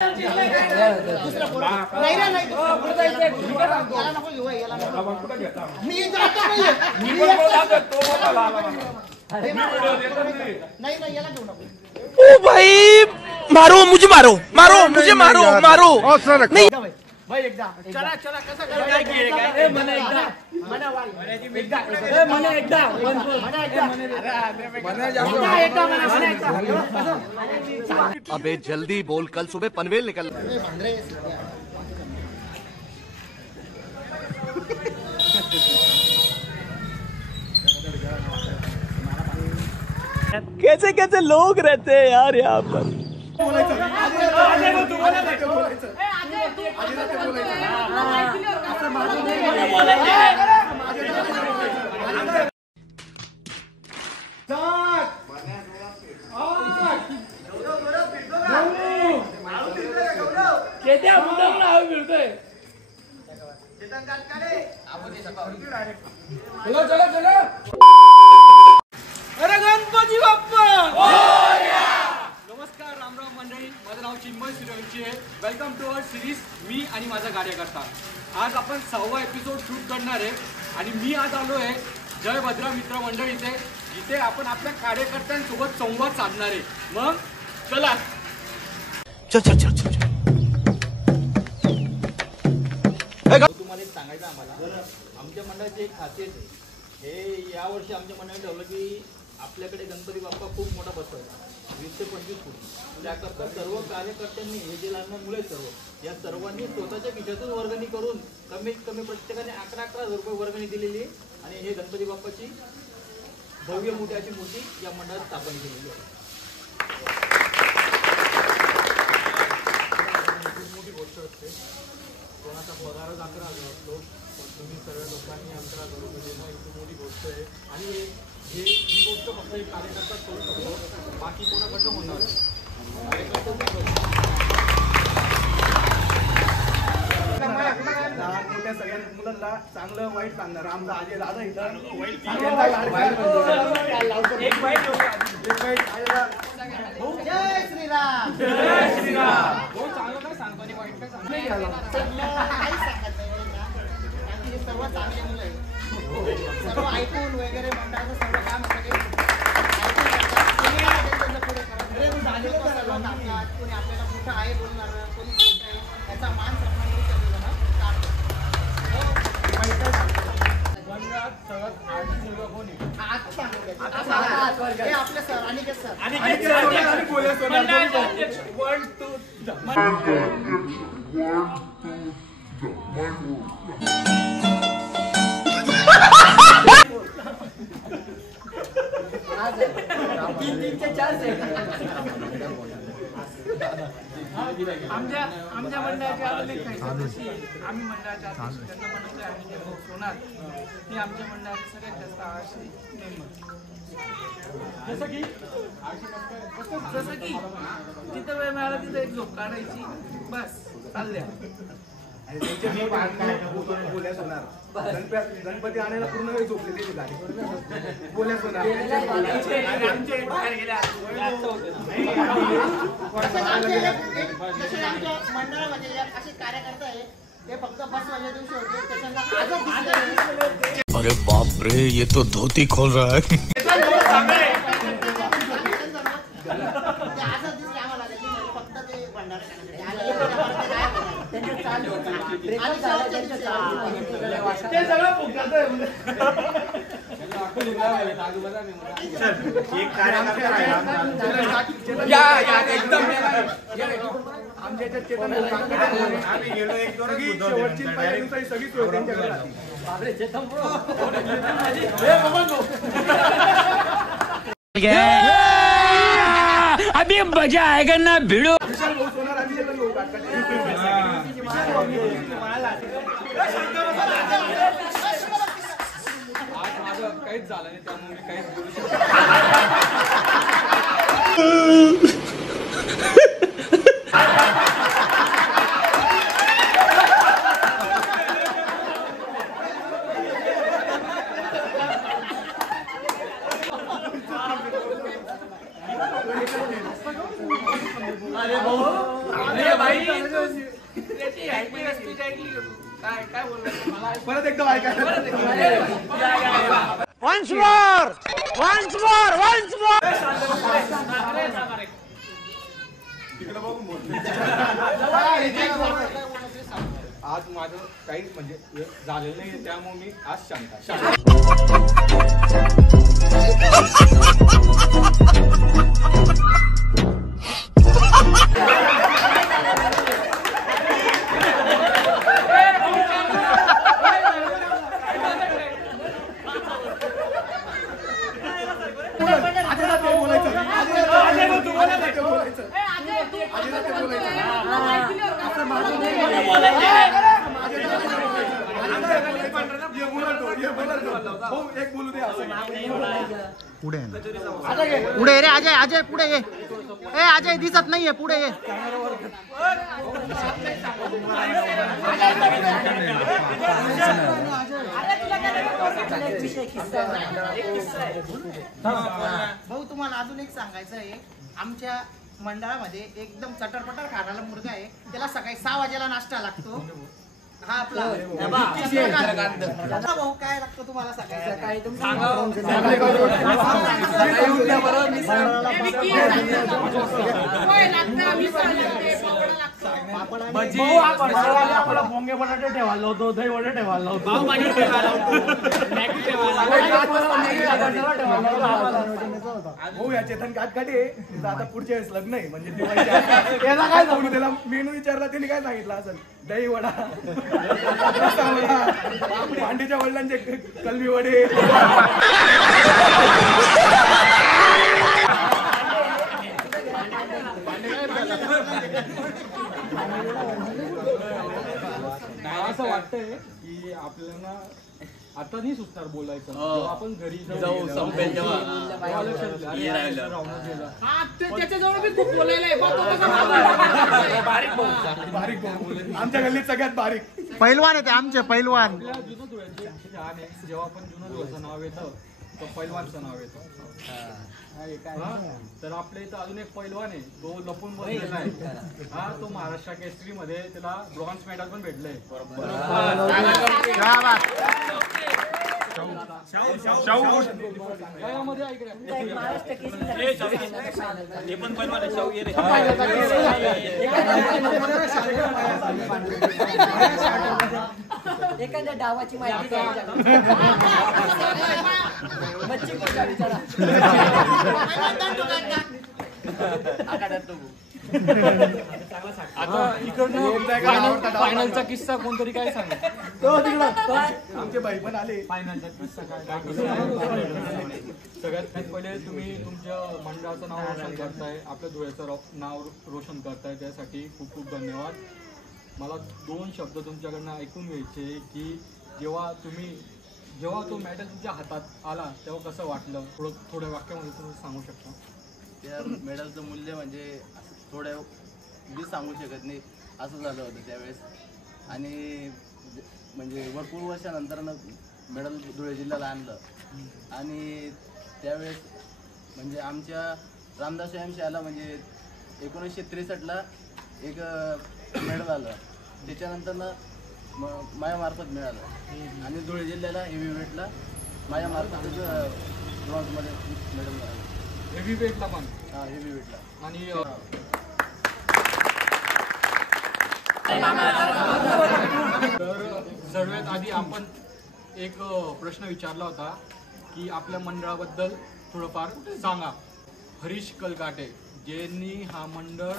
ओ भाई मारो मुझे, मारो मारो मुझे, मारो मारो नहीं भाई एकदा चला चला कसं काय केले काय म्हणे एकदा म्हणे वाली एकदा म्हणे एकदा म्हणे एकदा अबे जल्दी बोल, कल सुबह पनवेल निकल। कैसे कैसे लोग रहते हैं यार यहाँ पर। चलो चलो चलो अरे गणपती बाप्पा नमस्कार रामराव मंडळी, माझं नाव चिन्मय सूर्यवंशी आहे। वेलकम टू अवर सिरीज मी आणि माझा कार्यकर्ता। आज आपण 6वा एपिसोड शूट करणार आहे आणि मी आज आलो आहे जय भद्रा मित्र मंडळ इथे, जिथे आपण आपल्या कार्यकर्त्यांसोबत संवाद साधणार आहे। मग चला चल चल चल चल तुम्हाला एक सांगायचं आम्हाला आमच्या मंडळाची एक खासियत आहे। हे यावर्षी आमच्या मंडळाने ठरवलं की आपल्याकडे गणपती बाप्पा खूप मोठा बसवायचा, 20 ते 25 फूट। त्याकरता सर्व कार्यकर्त्यांनी, हे जे लहान मुलं आहेत सर्व, या सर्वांनी स्वतःच्या खिशातून वर्गणी करून कमीत कमी प्रत्येकाने 11,000 रुपये वर्गणी दिलेली आहे आणि हे गणपती बाप्पाची भव्य मोठी अशी मूर्ती या मंडळात स्थापन केलेली आहे। खूप मोठी गोष्ट असते, कोणाचा पगारच 11,000 असतो, पण तुम्ही सर्व लोकांनी 11,000 रुपये देणं ही खूप मोठी गोष्ट आहे आणि ही गोष्ट फक्त एक कार्यकर्ताच करू शकतो, बाकी कोणाकडनं होणार मोठ्या सगळ्या मुलांना चांगलं वाईट सांगणार। आमचा आजी दादा इथं जय श्रीराम जय श्रीराम। भाऊ चांगलं काय सांगतो आणि वाईट काय सांगतो नाही झालं काही सांगत नाही ना, हे सर्व चांगले मुलं आहेत, सर्व ऐकून वगैरे मंडळाचं सर्व काम असतं पुढे सर्व थांबतात, कोणी आपल्याला मोठं आहे बोलणार, कोणी छोटं आहे, याचा मान सन्मान करून सगळेजण काम मंडळात सगळ्यात आधी मुलगा कोणी आता सांगू हे आपले सर अनिकेत सर आणि बोले अध्यक्ष 1 2 आमच्या मंडळाचे आधुनिक सदस्य आम्ही मंडळाच्या अध्यक्ष त्यांना म्हणतो आणि होणार हे आमच्या मंडळाचे सगळ्यात जास्त आळशी मेंबर। जसं की जिथं वेळ मिळाला तिथं एक झोप काढायची, बस चालल्या। गणपती आणायला पूर्ण वेळ झोपलेली गाडी बोल्यास होणार। मंडळामध्ये असे कार्यकर्ते आहे ते फक्त बसवाल्या दिवशी होते, त्याच्यानंतर अरे बाप रे, ये तो धोती खोल रहा है। आम्ही गेलो एक शेवटची सगळी सोय त्यांच्याकडे अभी मजा आएगा ना भिड़ो। काहीच झालं नाही त्यामुळे मी काहीच बोलू शकतो। अरे भाई परत एकदा ऐकायला Once more! Once more! Once more! आज माझं काहीच म्हणजे झालेलं नाही त्यामुळे मी आज शांत पुढे रे अजय अजय पुढे ये ए अजय दिसत नाहीये पुढे ये भाऊ तुम्हाला अजून एक सांगायचं आहे आमच्या मंडळामध्ये एकदम चटरपटर खाणारा मुलगा आहे त्याला सकाळी 6 वाजेला नाश्ता लागतो हा आपला भाऊ काय लागतं तुम्हाला सकाळी भोंगे बटाटे ठेवायला होतो दही वडे ठेवायला होतो हो या चेतन काटकाटे तिथं आता पुढच्या वेळेस लग्न आहे म्हणजे त्याला काय सांगू त्याला मेनू विचारला त्यांनी काय सांगितलं असेल दही वडा भांडीच्या वडिलांचे कलमी वडे असं वाटतंय की आपल्याला आता नाही सुचणार बोलायचं जेव्हा आपण घरी जाऊ संपेल त्याच्याजवळ मी खूप बोलायला बारीक आमच्या गल्लीत सगळ्यात बारीक पैलवान आहे ते आमचे पैलवान आपल्या जुनं धुळ्याचे छान आहे जेव्हा आपण जुनं धुळ्याचं नाव येतं तर पैलवानचं नाव येतं तर आपल्या इथं अजून एक पैलवान आहे तो लपून बसलेला आहे हा तो महाराष्ट्र केसरी मध्ये त्याला ब्रॉन्झ मेडल पण भेटलंय यामध्ये एखाद्या डावाची माहिती आता इकडनं फायनलचा किस्सा कोणतरी काय सांग आमचे भाई पण आले फायनलचा किस्सा काय सगळ्यात पहिले तुम्ही तुमच्या मंडळाचं नाव रोशन करताय आपल्या धुळ्याचं नाव रोशन करताय त्यासाठी खूप खूप धन्यवाद मला 2 शब्द तुमच्याकडनं ऐकून घ्यायचे की जेव्हा तो मेडल तुमच्या हातात आला तेव्हा कसं वाटलं थोड्या वाक्यामध्ये तुम्ही सांगू शकता त्या मेडलचं मूल्य म्हणजे थोड्या मी सांगू शकत नाही असं झालं होतं त्यावेळेस आणि म्हणजे भरपूर वर्षानंतर मेडल धुळे जिल्ह्याला आणलं आणि त्यावेळेस म्हणजे आमच्या रामदास स्वयंशाला म्हणजे 1963ला एक मेडल आलं त्याच्यानंतरनं माझ्यामार्फत मिळालं आणि धुळे जिल्ह्याला हेवी वेटला माझ्यामार्फत ब्रॉन्झमध्ये मेडल मिळालं हेवी वेटला पण हां हेवी वेटला आणि तर सर्वात आधी आपण एक प्रश्न विचारला होता की आपल्या मंडळाबद्दल थोडंफार सांगा हरीश कलकाटे ज्यांनी हा मंडळ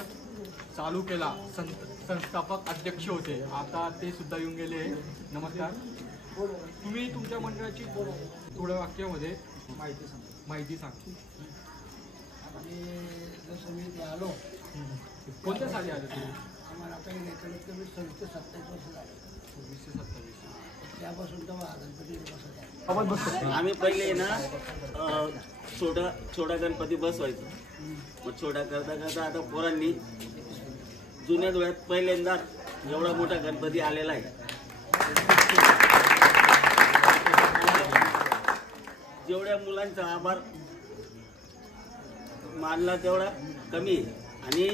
चालू केला संस्थापक अध्यक्ष होते आता ते सुद्धा येऊन गेले नमस्कार तुम्ही तुमच्या मंडळाची थोड्या वाक्यामध्ये माहिती सांगा जसं मी ते आलो कोणत्या साली आले तुम्ही आम्हाला आता कमीत कमी 26 ते 27 वर्ष झाले 26 ते 27 त्यापासून तेव्हा गणपती बसत आहे आम्ही पहिले ना छोटा गणपती बसवायचो मग छोटा करता करता आता पोरांनी जुन्या धुळ्यात पहिल्यांदा एवढा मोठा गणपती आलेला आहे जेवढ्या मुलांचा आभार मानला तेवढा कमी आहे आणि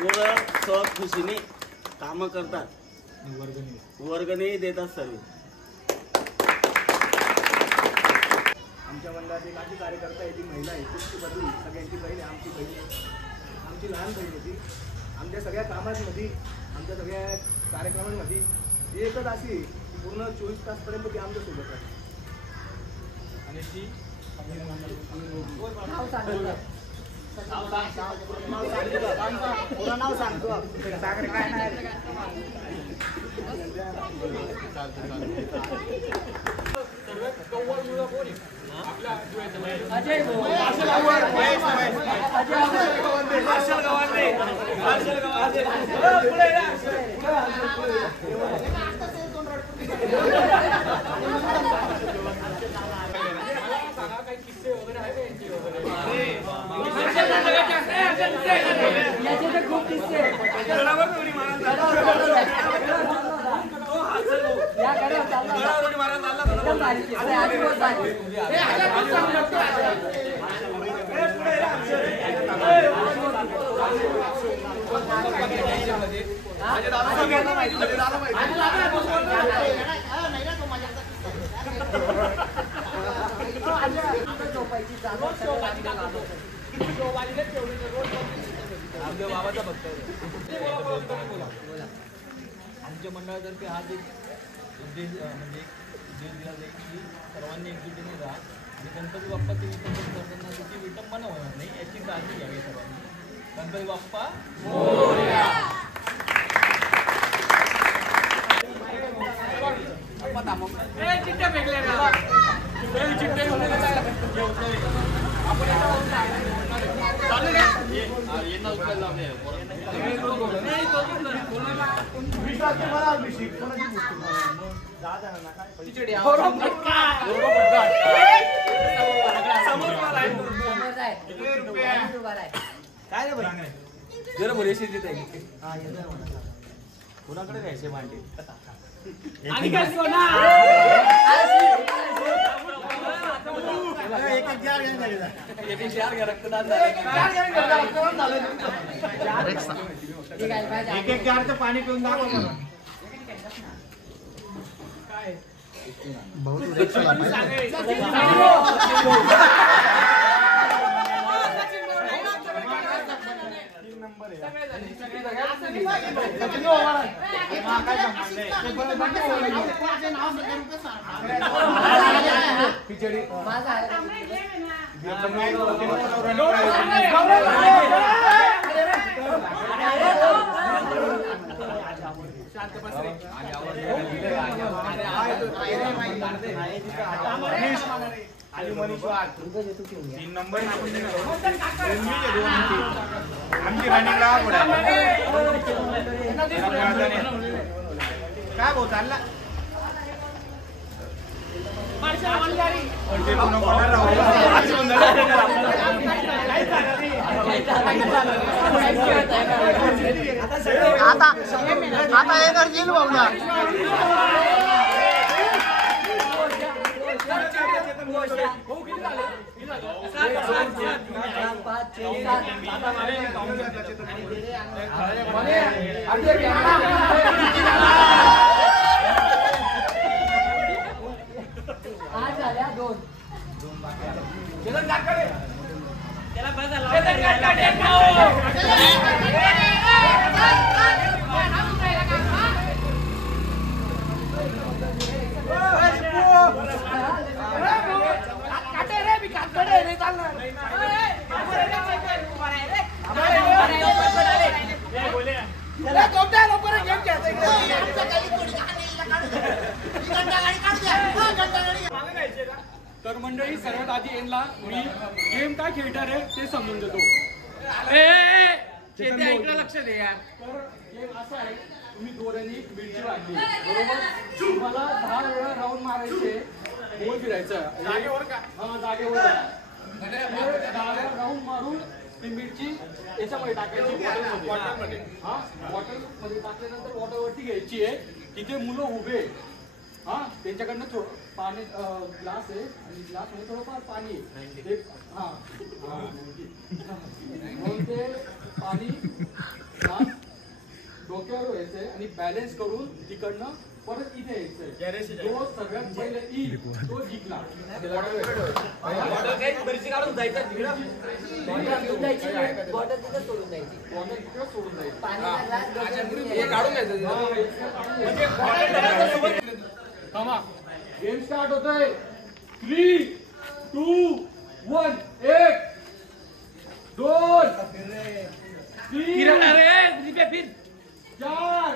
पोरं सहज खुशीने कामं करतात, वर्गणी देतात सर्व. आमच्या मंडळात एक अशी कार्यकर्ता आहे, ती महिला आहे, ती बदली सगळ्यांची बहीण आहे, आमची बहीण आहे, आमची लहान बहीण होती. आमच्या सगळ्या कामांमध्ये, आमच्या सगळ्या कार्यक्रमांमध्ये ती एकच अशी आहे की पूर्ण 24 तासपर्यंत ती आमच्यासोबत आहे. आणि ती पुरं नाव सांगतो सागर काय नाही सर्वात कव्वळ मुलं कोण आहे आपल्या जुळ्याच्या? सांगा काही किस्से वगैरे आहे का यांचे वगैरे? खूप किस्से बाबाचा भक्त आमच्या मंडळातर्फे हा एक उद्देश म्हणजे उद्देश दिला जाईल की सर्वांनी एकजुटीने राहा आणि गणपती बाप्पाचे विसर्जन करताना त्याची विटंबना होणार नाही याची काळजी घ्यावी सर्वांनी. गणपती बाप्पा चिठ्ठ्या फेकल्या का? चिठ्ठ्या काय रे भाई जरा बरेचसे देत आहे कोणाकडे घ्यायचे भांडे एक चार घ्या रक्तदान एक चारचं पाणी पिऊन दाखव मला. बहुत उद्देश आणि मनीष वाघ 3 नंबर आमची रनिंगला काय भाऊ चालला आता एनर्जी भावना तर मंडळी सर्वात आधी यांना मी गेम काय खेळणार आहे ते समजून देतो. लक्ष दे यार. तर गेम असा आहे तुम्ही दोऱ्यांनी मिरची वाढली बरोबर तुम्हाला 10 वेळा राऊंड मारायचे गोल फिरायचं जागेवर का जागेवर 10 वेळा राऊंड मारून ती मिरची याच्यामध्ये टाकायची बॉटलमध्ये. हा बॉटलमध्ये टाकल्यानंतर बॉटलवरती घ्यायची आहे. तिथे मुलं उभे हा त्यांच्याकडनं थोडं पाणी ग्लास आहे आणि ग्लास मध्ये थोडंफार पाणी आहे ते म्हणून ते पाणी ग्लास डोक्यावर यायचंय आणि बॅलन्स करून तिकडनं परत इथे यायचंय. जो सगळ्यात पहिले येईल तो जिंकला. गेम स्टार्ट होतोय. 3, 2, 1 1 2 3 4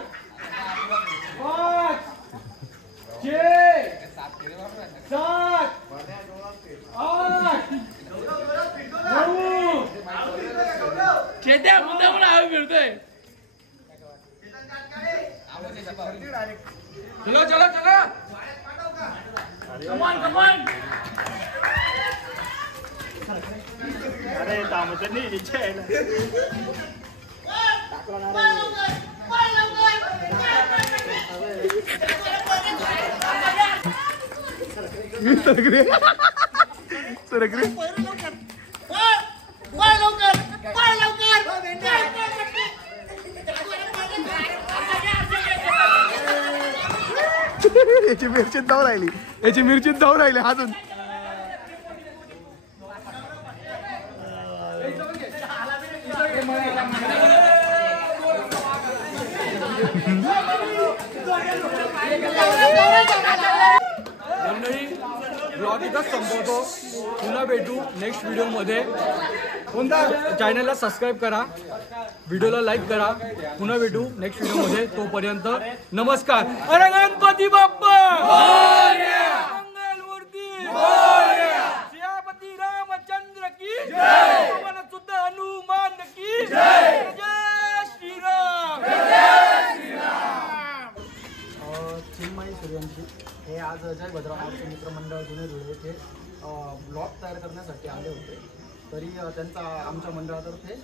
5 6 7 8 9 चेत्या मुद्दा म्हणून हवी फिरतोय. चलो चलो चलो कमान कमान. अरे थांबत नाही इच्छा आहे ना. याची मिरचीत धाव राहिली. याची मिरचीत धाव राहिली अजून. मंडळी ब्लॉग इथंच संपवतो. पुन्हा भेटू नेक्स्ट व्हिडिओमध्ये. कोणता चॅनलला सबस्क्राईब करा, व्हिडिओला लाईक करा. पुन्हा भेटू नेक्स्ट व्हिडिओमध्ये. तोपर्यंत नमस्कार. अरे गणपती बाप्पा मंगलमूर्ती सियापती रामचंद्र की जय. सुद्धा हनुमान की जय. जय श्रीराम. चिन्मयी सूर्यवंशी हे आज जय भद्रावती मित्रमंडळ जुने धुळे येथे ब्लॉग तयार करण्यासाठी आले होते. तरी त्यांचा आमच्या मंडळातर्फे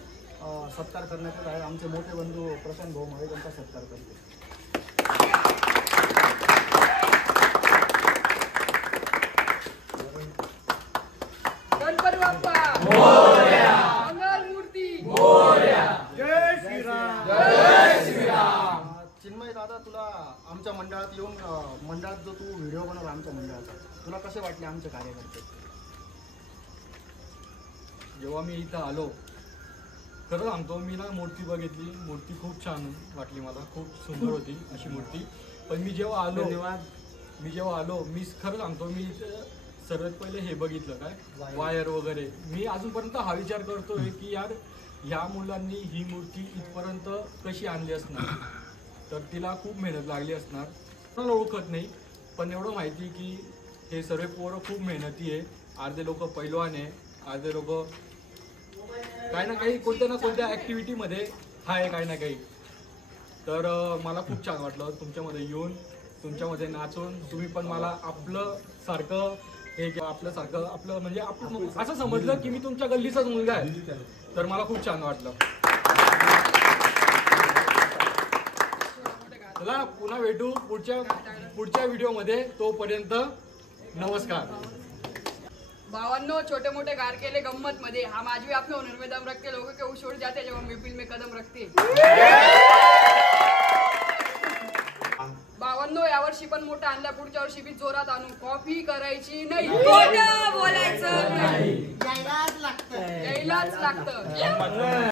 सत्कार करण्यात येत आहे. आमचे मोठे बंधू प्रशांत भाऊ मळे त्यांचा सत्कार करते. गणपती बाप्पा मोरया. मंगलमूर्ती मोरया. जय श्रीराम. जय श्रीराम. चिन्मय दादा, तुला आमच्या मंडळात येऊन मंडळात जो तू व्हिडिओ बनवला आमच्या मंडळाचा, तुला कसे वाटले आमचे कार्यकर्ते? जेव्हा मी इथं आलो, खरं सांगतो, मी ना मूर्ती बघितली. मूर्ती खूप छान वाटली मला. खूप सुंदर होती अशी मूर्ती. पण मी जेव्हा आलो मी खरं सांगतो, मी सर्वात पहिले हे बघितलं काय वायर वगैरे. मी अजूनपर्यंत हा विचार करतोय की यार ह्या मुलांनी ही मूर्ती इथपर्यंत कशी आणली असणार. तर तिला खूप मेहनत लागली असणार. मला ओळखत नाही, पण एवढं माहिती की हे सर्व पोरं खूप मेहनती आहे. अर्धे लोक पैलवान आहे, अर्धे लोक काही ना काही कोणत्या ना कोणत्या ॲक्टिव्हिटीमध्ये आहे काही ना काही. तर मला खूप छान वाटलं तुमच्यामध्ये येऊन, तुमच्यामध्ये नाचून. तुम्ही पण मला आपलं सारखं हे आपलं म्हणजे आपण असं समजलं की मी तुमच्या गल्लीचाच मुलगा आहे. तर मला खूप छान वाटलं. चला पुन्हा भेटू पुढच्या व्हिडिओमध्ये. तोपर्यंत नमस्कार. भावांनो, छोटे मोटे गार केले गम्मत मध्ये. हम आज भी अपने हुनर में दम रखते, लोगों के उस उड़ जाते जब हम महफिल में कदम रखते. भावांनो, यावर्षी पण मोठा आणला, पुढच्या वर्षी बी जोरात आणू. कॉफी करायची नाही, खोटं बोलायचं नाही, यायलाच लागतं. यायलाच लागतं.